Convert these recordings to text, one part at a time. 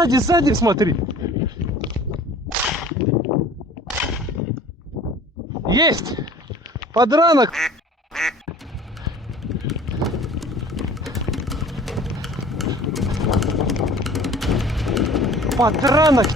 сзади, сзади смотри. Есть! Подранок! Подранок!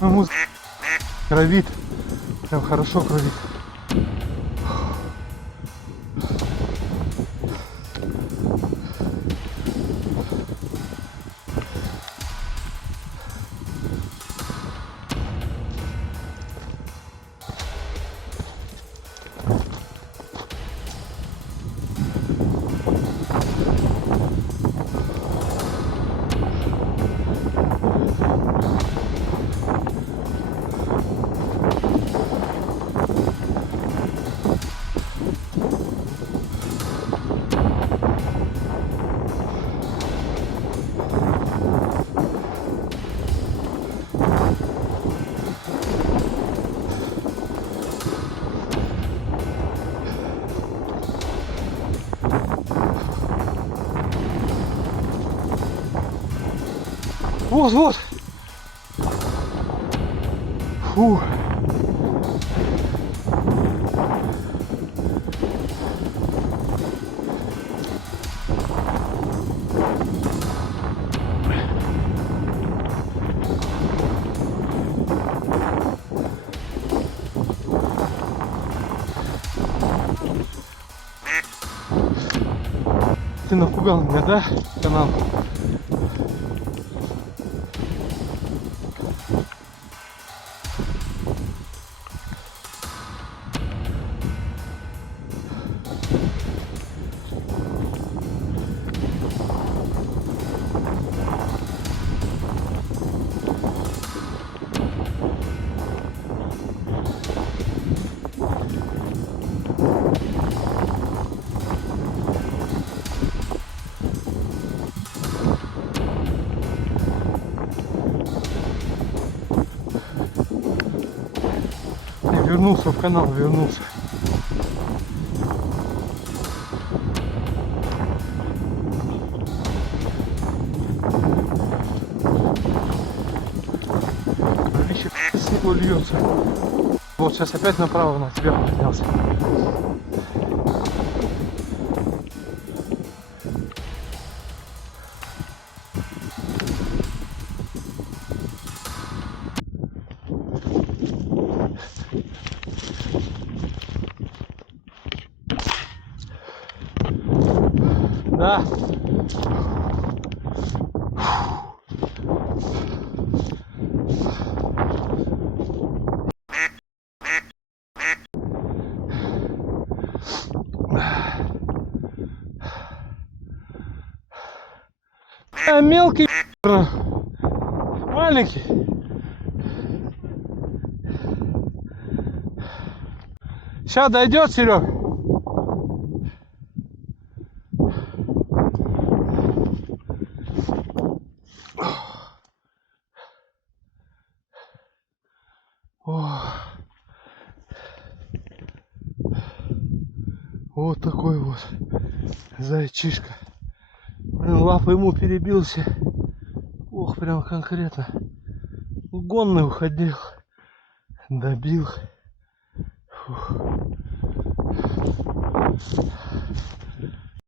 Музыка кровит, прям хорошо кровит. Вот, вот. Фу. Ты напугал меня, да, канал? Вернулся в канал, вернулся. Кровище с него льется. Вот сейчас опять направо на тебя поднялся. Да. Мелкий, маленький. Сейчас дойдет, Серег. Вот такой вот зайчишка. Блин, лапы ему перебился. Ох, прям конкретно. Гонный уходил. Добил. Фух.